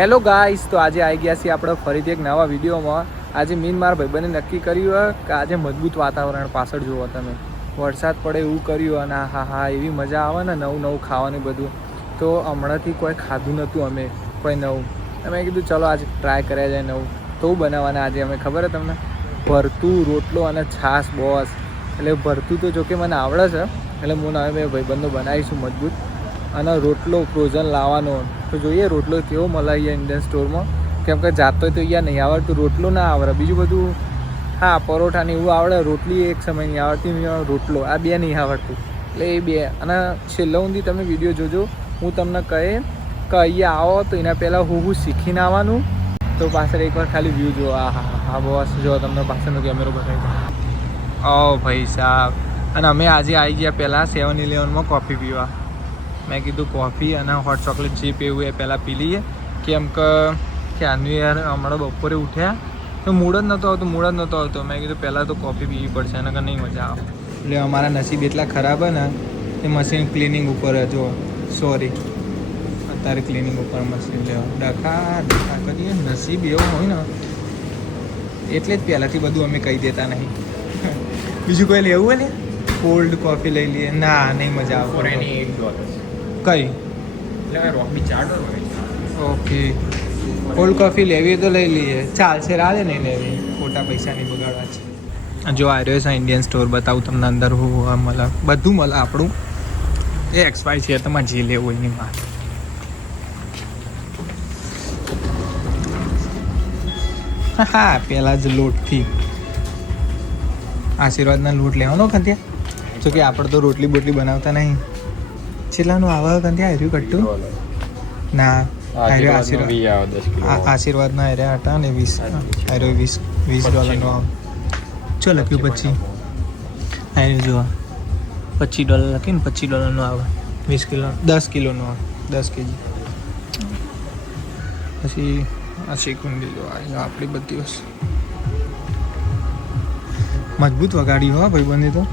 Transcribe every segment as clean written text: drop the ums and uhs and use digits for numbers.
Hello guys, તો આજે આવી ગયા છીએ આપણે ફરીથી એક નવા વિડીયોમાં. આજે મીન મારા ભાઈબંધે નક્કી કર્યું કે આજે મજબૂત વાતાવરણ પાછળ જુઓ તમે, વરસાદ પડે એવું કર્યું અને હા એવી મજા આવે ને નવું ખાવાનું બધું. તો હમણાંથી કોઈ ખાધું નહોતું અમે, કોઈ નવું. મેં કીધું ચલો આજે ટ્રાય કર્યા જાય નવું. તો બનાવવાના આજે અમે ખબર છે તમને, ભરતું રોટલો અને છાશ બોસ. એટલે ભરતું તો જોકે મને આવડે છે, એટલે હું હવે મેં ભાઈબંધો બનાવીશું મજબૂત. અને રોટલો ફ્રોઝન લાવવાનો, તો જોઈએ રોટલો કેવો મળે અહીંયા ઇન્ડિયન સ્ટોરમાં. કેમ કે જાતો તો અહીંયા નહીં આવડતું, રોટલો ના આવડે, બીજું બધું હા પરોઠા ને એવું આવડે, રોટલી એક સમય નહીં આવડતી, રોટલો આ બે નહીં આવડતું. એટલે એ બે. અને છેલ્લા સુધી તમે વિડીયો જોજો, હું તમને કહે કે અહીંયા આવો તો એના પહેલાં હું શીખીને આવવાનું. તો પાછળ એકવાર ખાલી વ્યૂ જુઓ. હા બોસ, જો તમને પાછળનો કેમેરો બતાવી. ઓ ભાઈ સાહેબ. અને અમે આજે આવી ગયા પહેલાં 7-11માં કોફી પીવા. મેં કીધું કોફી અને હોટ ચોકલેટ જે પીવું એ પહેલાં પી લઈએ. કેમ કે આનું યાર હમણાં બપોરે ઉઠ્યા તો મૂડ જ નહોતો આવતો. મેં કીધું પહેલાં તો કોફી પીવી પડશે, એના કે નહીં મજા આવે. એટલે અમારા નસીબ એટલા ખરાબ હે ને, એ મશીન ક્લિનિંગ ઉપર જો સોરી અત્યારે ક્લિનિંગ ઉપર મશીન લેવા ડખા કરીએ. નસીબ એવું હોય ને એટલે જ પહેલાંથી બધું અમે કહી દેતા નહીં. બીજું કોઈ લેવું હોય ને, કોલ્ડ કોફી લઈ લઈએ. ના નહીં મજા આવે. કઈ ઓકે, કોલ્ડ કોફી લેવી તો લઈ લઈએ, ચાલશે. રાધે નહીં લેવી, ખોટા પૈસા નહીં બગાડવા છે. જો આ રહ્યો છે ઇન્ડિયન સ્ટોર, બતાવું તમને અંદર હું મળે, બધું મળે આપણું. એ XY છે, તમારે જે લેવું એની વાત. હા પહેલાં જ લોટથી આશીર્વાદના લોટ લેવાનો કંત્યા. જો કે આપણે તો રોટલી બોટલી બનાવતા નહીં. છેલ્લાનું આવે કંત્યા આવ્યું કટ્ટું ના આશીર્વાદના આવ્યા હતા ને 20 $20 આવે. ચો લખ્યું પછી આવ્યું જોવા $25 લખ્યું ને, $25 આવે. 20 કિલો 10 કિલોનું આવે, 10 kg. પછી આ શેકુંડી જો આપણી બધી વસ્તુ મજબૂત વગાડી હો ભાઈબંધી તો.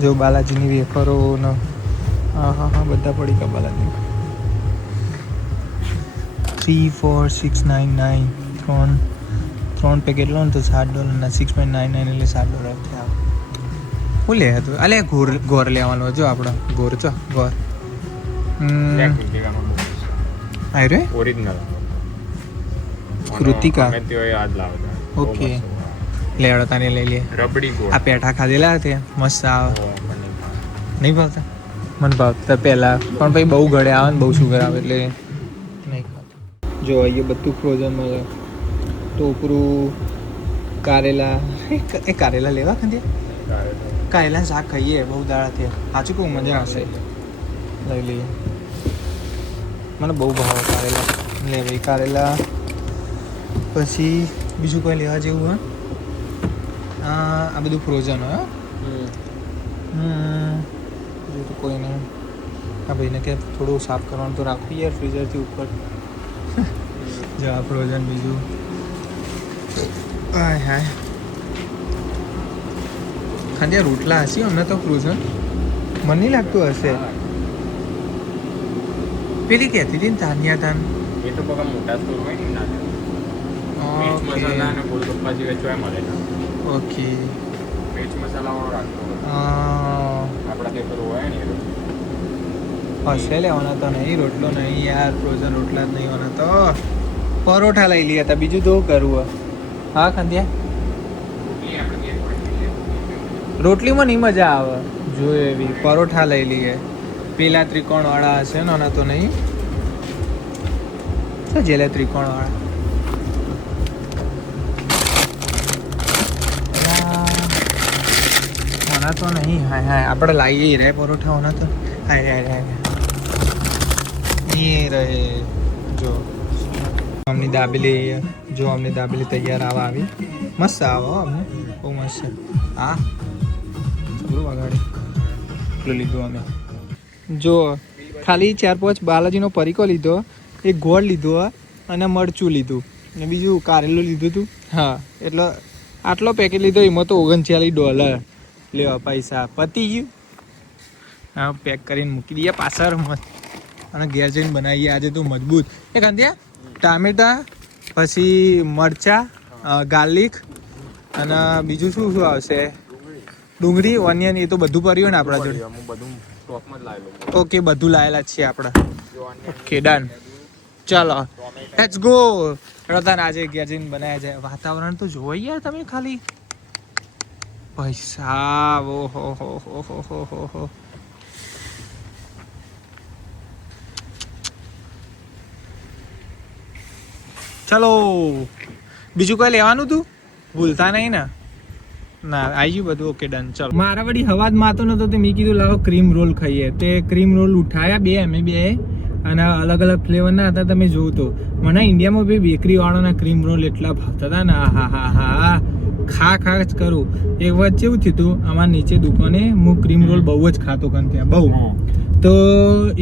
જો બાલાજીની વેફરો ને હા બધા પડી ગયા બાલાજી. 3, 4, 6, 9, 9 ત્રણ પેકેટ લો ને તો $7 ના 6.99 એટલે $7 થયા. શું લે હતું? અલે ગોર લેવાનો જો આપણો ગોર છો ગોર રે ઓરિજિનલ કૃતિકા. ઓકે લેડો તાને લઈ લે. રબડી ગોળ આ પેઠા ખાધેલા તે મસ્ત આવે. નહીં ભાવતા? મને ભાવતા પહેલાં, પણ પછી બહુ ગળે આવે ને બહુ શુગર આવે એટલે નહીં ખાતું. જો અહીંયા બધું ફ્રોઝન મળે. ટોપરું, કારેલા. એ કારેલા લેવા કંદે? કારેલા શાક ખાઈએ બહુ દાડાથી. સાચું કહું મજા આવશે, લઈ લઈએ. મને બહુ ભાવે કારેલા. લે ભાઈ કારેલા. પછી બીજું કોઈ લેવા જેવું હા? આ બધું ફ્રોઝન હોય. બીજું તો કોઈ નહીં. હા ભાઈને કે થોડું સાફ કરવાનું તો રાખવું યાર ફ્રીઝરથી ઉપર. જો આ ફ્રોઝન બીજું. હાય ખાંડિયા રોટલા હશે અમને તો ફ્રોઝન, મને નહીં લાગતું હશે. પેલી કહેતી હતી ને તાનિયા તાન, એ તો બહુ મોટા સ્ટોર હોય ને ના મિર્ચ મસાલા અને ગોલગપ્પા જેવા ચોય મળે ને. ઓકે મિર્ચ મસાલા વાળો રાખતો આપણા તે પેલું હોય ને હશે લેવાના તો નહીં, રોટલો નહીં યાર, ફ્રોઝન રોટલા જ નહીં હોના તો પરોઠા લઈ લઈએ હતા. બીજું તો કરવું હા ખંધિયા? રોટલીમાં નહીં મજા આવે જો એવી, પરોઠા લઈ લઈએ. પેલા ત્રિકોણવાળા હશે ને આના તો નહીં. શું જેલે ત્રિકોણવાળા હોના તો નહીં. હા આપણે લાવીએ રે પરોઠા હોના તો. હા એ રહે. જો અમની દાબેલી, જો અમની દાબેલી તૈયાર આવી મસ્ત આવે અમને, બહુ મસ્ત છે. હા સબરું વગાડી એટલું લીધું અમે. જો ખાલી 4-5 બાલાજીનો પરીકો લીધો, એક ગોળ લીધો અને મરચું લીધું ને બીજું કારેલું લીધું હતું. હા એટલે આટલો પેકેટ લીધો, એમાં તો $39. લ્યો પૈસા પતી ગયું. હા પેક કરીને મૂકી દઈએ પાછળ મસ્ત અને ઘેર જઈને બનાવીએ આજે તો મજબૂત. એ કાંતિયા ટામેટા પછી મરચા ગાર્લિક અને બીજું શું શું આવશે ડુંગળી ઓનિયન એ તો બધું પડ્યું ને આપણા જોડે. ઓકે બધું લાયેલા જ છીએ આપણે. ઓકે ડન ચાલો લેટ્સ ગો. રતન આજે ઘેર જઈને બનાવ્યા જાય. વાતાવરણ તો જોવો યાર તમે ખાલી પૈસા ઓહો. ચલો બીજું કઈ લેવાનું તું ભૂલતા નહીં ને. ના આવી ગયું બધું. ઓકે ડન ચલો. મારા વળી હવાજ માતો નતો તે મેં કીધું લાવો ક્રીમ રોલ ખાઈએ. તે ક્રીમ રોલ ઉઠાયા બે અમે બે અને અલગ અલગ ફ્લેવરના હતા. તમે જોવું તો મને ઇન્ડિયામાં બી બેકરી વાળાના ક્રીમ રોલ એટલા ભાવતા હતા ને. હા ખા જ કરું. એક વખત કેવું થયું હતું અમારા નીચે દુકાને હું ક્રીમ રોલ બહુ જ ખાતો કન ત્યાં બહુ. તો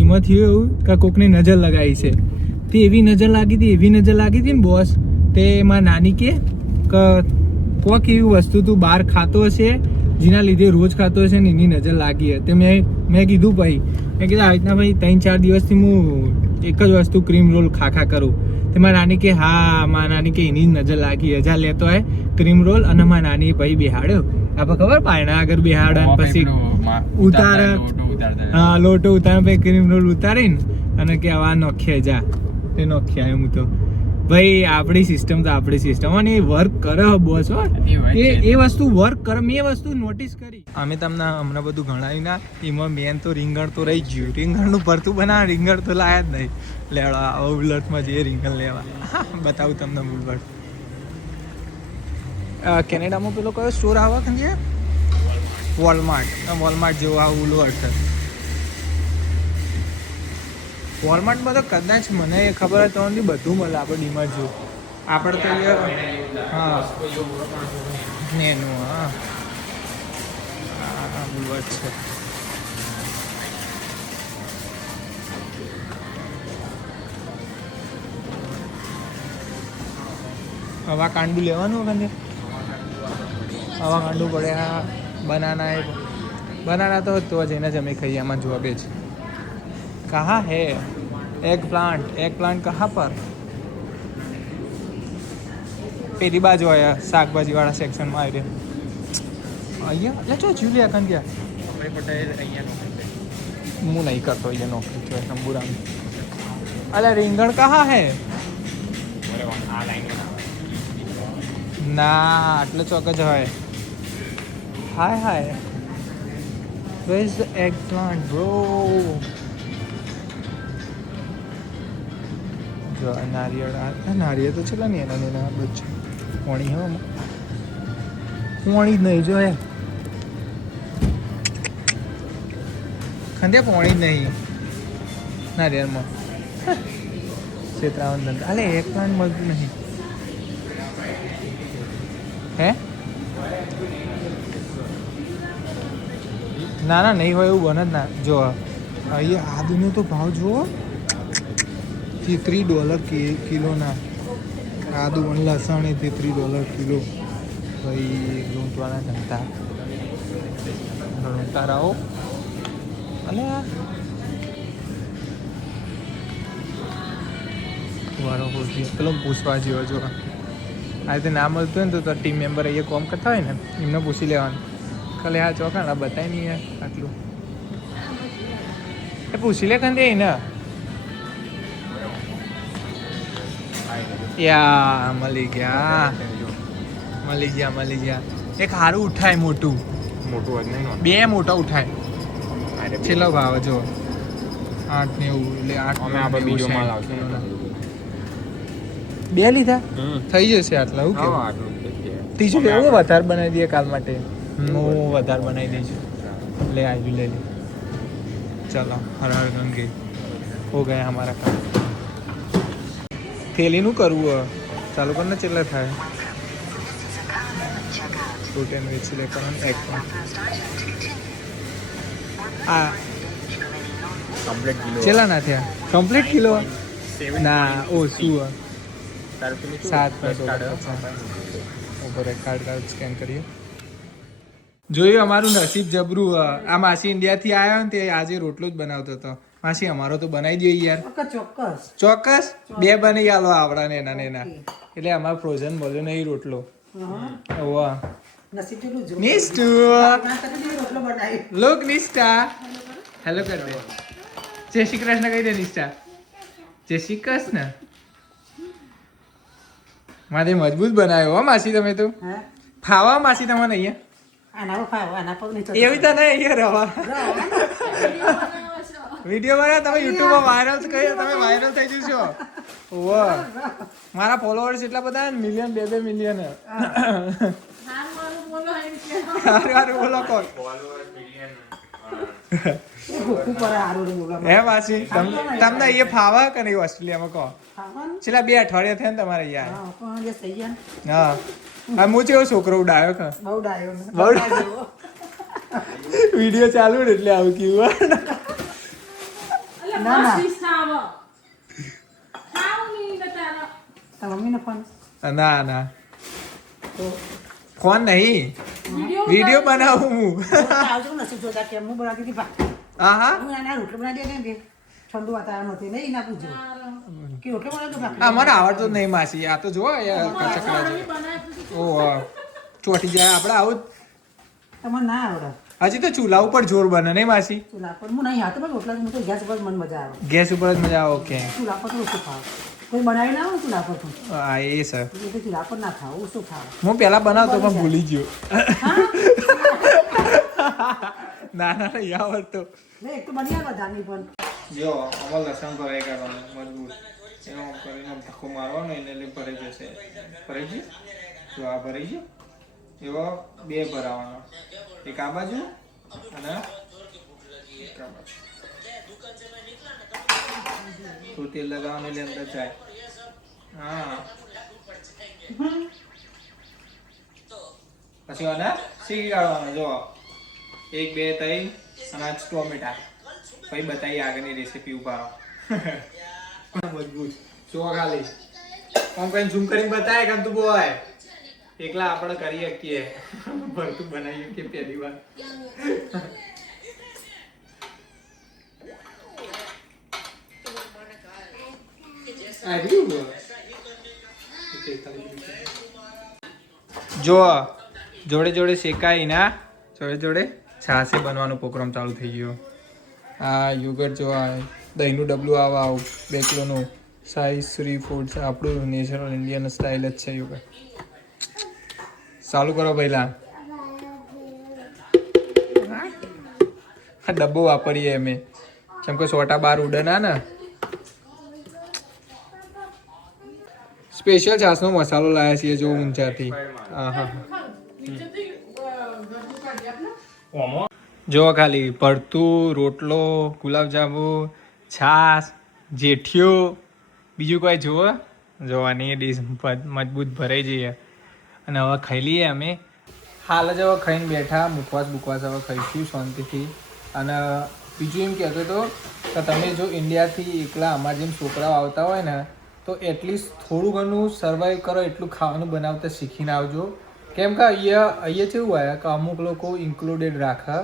એમાં થયું એવું કે કોકની નજર લગાવી છે. તે એવી નજર લાગી હતી ને બોસ. તે મારા નાની કે કોક એવી વસ્તુ તું બહાર ખાતો હશે જેના લીધે રોજ ખાતો હશે ને એની નજર લાગી. તે મેં કીધું ભાઈ મેં કીધું આવી રીતના ભાઈ 3-4 દિવસથી હું એક જ વસ્તુ ક્રીમ રોલ ખા કરું. તે મારા નાની કે હા મારા નાની કે એની નજર લાગી. હજા લેતો હોય ક્રીમ રોલ અને મારા નાની ભાઈ બેહાડ્યો. આપણે ખબર પાયણા આગળ બેહાડ્યા પછી ઉતારે હા લોટો ઉતારે પછી ક્રીમ રોલ ઉતારીને અને કે આ નોખ્યા જા તે નોખ્યા. એમ તો ભાઈ આપણી સિસ્ટમ અને એ વર્ક કરે બોસ. એ વસ્તુ વર્ક કરે. મેં એ વસ્તુ નોટિસ કરી. અમે તમને હમણાં બધું ગણાવ્યું ના. એમાં મેન તો રીંગણ તો રહી ગયું. રીંગણનું ભરતું બનાવે. રીંગણ તો લાયા જ નહીં. લેવડા આવો બુલેટમાં જઈએ રીંગણ લેવા. બતાવું તમને બુલેટ. કેનેડામાં પેલો કયો સ્ટોર આવે કે વોલમાર્ટ જેવો આ બુલેટ. વોલમાર્ટમાં તો કદાચ મને ખબર હોય તો બધું મળે. આપણે ડીમાર્ટ જોવું આપણે તો હા એનું હા બુલેટ છે. હવા કાંડું લેવાનું કંઈ હવા કાંડું પડે. બનાના તો જઈને જ અમે ખાઈએ. આમાં જવાબ જ कहाँ है एग प्लांट कहाँ पर પેલી બાજુ આયા શાકભાજી વાળા સેક્શનમાં આવી રહ્યા. અહીંયા એટલે જો જુલિયા કાન ગયા હું નહીં કરતો અહીંયા નોકરી જો શંભુરામ. અલા રીંગણ કहाँ है ના આટલે ચોક જ હોય. હાય where is the eggplant bro? જો નારિયેળ તો છેલ્લા નહીં એના બધું પોણી હો પોણી જ નહીં જો હે ખંડે પોણી જ નહીં નારિયેળમાં. છેતરાવન ધંધા. અલે એક પ્લાન્ટ મળતું નહીં હે. ના નહીં હોય એવું બને જ ના. જો અહીંયા આદુનો તો ભાવ જુઓ $33 કિલોના. આદુ અને લસણ એ $33 કિલો. ભાઈ લૂંટવાના ધંધા લૂંટારાઓ. અને વારો પેલો પૂછવા જેવો જો આ રીતે ના મળતું હોય ને તો ટીમ મેમ્બર અહીંયા કોમ કરતા હોય ને એમને પૂછી લેવાનું. ખાલી આ ચોખાના બતાય નહીં યાર આટલું. એ પૂછી લે કંઈ ને યા મળી ગયા. એક સારું ઉઠાય મોટું બે મોટા ઉઠાય. છેલ્લો ભાવ જો 890 એટલે 8 બે લીધા થઈ જશે આટલા. ઓકે ત્રીજું લેવું વધારે બનાવી દઈએ કાલ માટે. હું વધારે બનાવી દઈશું. ले आयु ले ली. चलो हर हर गंगे हो गया हमारा काम. થેલીનું કરવું ચાલુ કરીને ચેટલા થાય. ફ્રૂટ એન્ડ વેજ સિલેક્ટ કરવાનું. એક પણ આ કમ્પ્લીટ કિલો ચેલા ના થયા. કમ્પ્લીટ કિલો ના ઓછું 7 ઉપર એક કાર્ડ સ્કેન કરીએ. જોયું અમારું નસીબ જબરું આ માસી ઇન્ડિયાથી આવ્યો ને તે આજે રોટલો જ બનાવતો હતો. માસી અમારો તો બનાવી દો યાર. ચોક્કસ ચોક્કસ 2 બની આલો આવડા ને એના ને એના. એટલે અમાર ફ્રોઝન મળ્યો નહીં રોટલો. વાહ નસીબ જેટલું જો નિષ્ઠુ ના કરી રોટલો બનાવી લોક નિષ્ઠા હેલો કર દે. જય શ્રી કૃષ્ણ કહી દે નિષ્ઠા. જય શ્રી કૃષ્ણ. મારે મજબૂત બનાવ્યો હો માસી તમે તો. હા ખાવા માસી તમને અહીંયા આના પર ખાવ આના પર નહીં એવી તો નહીં અહીંયા રવા વિડીયો બનાવ તમે યુટ્યુબમાં વાયરલ કર્યો તમે વાયરલ થઈ જશો. વાહ મારા ફોલોઅર્સ એટલા બધા મિલિયન 2 મિલિયન. સારું બોલો કોણ ભૂખું પર આરો બોલવા હે માસી તમને અહીંયા ફાવા કે નહીં ઓસ્ટ્રેલિયામાં કહો. ખાવાનું છેલ્લા 2 અઠવાડિયા થયા ને તમારે અહીંયા. હા પણ જે થઈ ગયા ને હા આ હું જેવો છોકરો ઉડાયો કે બહુ ડાયો બહુ વિડીયો ચાલુ ને એટલે આવું કેવું. ના ના તારા મમ્મીને ફોન ના ના તો ફોન નહીં વિડીયો બનાવું હું. આવજો નસીબ જોતા કે હું બનાવતી હતી હા હા હું આના રોટલો બનાવી દે ને ઠંડુ વાતાવરણ હતું નહીં ના પૂછજો કે રોટલો બનાવતો હા મને આવડતો જ નહીં માસી. આ તો જો ચકડા છે. ઓહ ચોટી જાય આપણે આવું તમને ના આવડે હજી તો ચૂલા ઉપર જોર બને નહીં માસી. ચૂલા પર હું નહીં હાથમાં રોટલા હું તો ગેસ પર મને મજા આવે ગેસ ઉપર જ મજા આવે. ઓકે ચૂલા પર તો ઓછું ખાવ કોઈ બનાવી ના આવે ચૂલા પર તો હા એ સર એટલે તો ચૂલા પર ના ખાવ ઓછું ખાવ હું પેલા બનાવતો પણ ભૂલી ગયો. ના ના નહીં આવડતો. નહીં એક તો બની આવે બધાની પણ જો અમાર લસણ ભરાઈ કાઢવાનું મજબૂત એનો કરીને ધક્કો મારવાનો એટલે ભરાઈ જશે. ભરાઈ ગયું જો આ ભરાઈ ગયો એવો 2 ભરાવાનો એક આ બાજુ અને એક આ બાજુ. તો તેલ લગાવવાનું એટલે અંદર જાય. હા પછી આને શીખી કાઢવાનું. જો 1 2 3 અને આ ટોમેટા પછી બતાવી આગળની રેસીપી ઉભારો. મજબૂત જો ખાલી આમ કઈ ઝૂમ કરીને બતાય કે તું બોય એકલા આપણે કરી શકીએ ભરતું બનાવી શકીએ પહેલી વાર. જો જોડે જોડે શેકાઈ ના જોડે જોડે છાશે બનવાનો પ્રોગ્રામ ચાલુ થઈ ગયો. આ યોગર્ટ જો આ દહીંનું ડબલું આવું 2 કિલોનું સાઈઝ 3 ફૂડ્સ આપણું નેચરલ ઇન્ડિયન સ્ટાઇલ જ છે યોગર્ટ. ચાલુ કરો પહેલા. આ ડબ્બો વાપરીએ અમે કેમ કે સોટા બાર ઉડે ના ને. સ્પેશિયલ છાસનો મસાલો લાવ્યા છીએ જો ઊંચાથી. હા હા જો ખાલી ભરતું રોટલો ગુલાબજાંબુ છાસ જેઠિયો બીજું કોઈ જુઓ જોવાની ડીશ મજબૂત ભરાઈ જઈએ અને હવે ખાઈ લઈએ અમે. હાલ જ હવે ખાઈને બેઠા મુખવાસ હવે ખાઈશું શાંતિથી. અને બીજું એમ કહેતો હતો કે તમે જો ઇન્ડિયાથી એકલા અમારા જેમ છોકરાઓ આવતા હોય ને તો એટલીસ્ટ થોડું ઘણું સર્વાઈવ કરો એટલું ખાવાનું બનાવતા શીખીને આવજો. કેમ કે અહીંયા કેવું હોય કે અમુક લોકો ઇન્ક્લુડેડ રાખે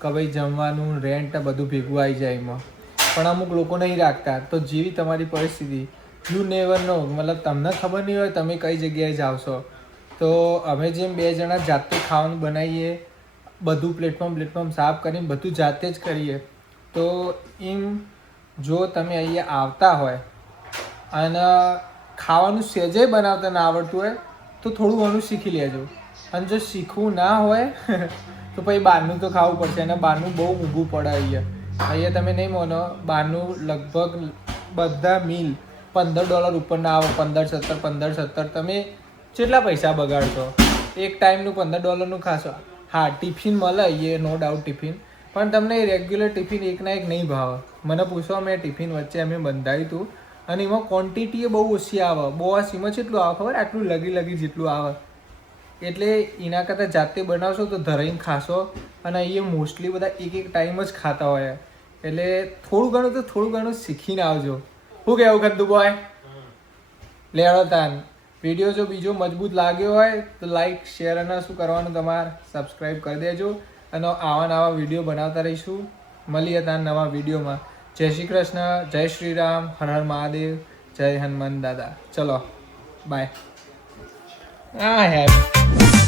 કે ભાઈ જમવાનું રેન્ટ બધું ભેગું આવી જાય એમાં. પણ અમુક લોકો નહીં રાખતા. તો જેવી તમારી પરિસ્થિતિ યુ નેવર નો મતલબ તમને ખબર નહીં હોય તમે કઈ જગ્યાએ જાવશો. તો અમે જેમ 2 જણા જાતે ખાવાનું બનાવીએ બધું પ્લેટફોર્મ સાફ કરીને બધું જાતે જ કરીએ. તો એમ જો તમે અહીંયા આવતા હોય અને ખાવાનું સહેજે બનાવતા ના આવડતું હોય તો થોડું ઘણું શીખી લેજો. અને જો શીખવું ના હોય તો પછી બહારનું તો ખાવું પડશે. અને બહારનું બહુ ઊંઘું પડે અહીંયા તમે નહીં માનો બહારનું લગભગ બધા મીલ $15 ઉપર ના આવે. 15-17 તમે કેટલા પૈસા બગાડશો? એક ટાઈમનું $15 ખાશો. હા ટિફિન મળે એ નો ડાઉટ ટિફિન પણ તમને રેગ્યુલર ટિફિન એકના એક નહીં ભાવે. મને પૂછો મેં ટિફિન વચ્ચે અમે બંધાવ્યું હતું અને એમાં ક્વોન્ટિટી બહુ ઓછી આવે. બોસ એમાં કેટલું આવે ખબર? આટલું લગી જેટલું આવે. એટલે એના કરતાં જાતે બનાવશો તો ધરાઈને ખાશો. અને અહીંયા મોસ્ટલી બધા એક ટાઈમ જ ખાતા હોય. એટલે થોડું ઘણું શીખીને આવજો. શું કહેવું કંદુ બોય? લેડો તાન વિડીયો જો બીજો મજબૂત લાગ્યો હોય તો લાઈક શેર અને શું કરવાનું તમારે સબસ્ક્રાઈબ કરી દેજો અને આવા નવા વિડીયો બનાવતા રહીશું. મળીએ ત્યાં નવા વિડીયોમાં. જય શ્રી કૃષ્ણ, જય શ્રી રામ, હર હર મહાદેવ, જય હનુમાન દાદા. ચલો બાય. હેપી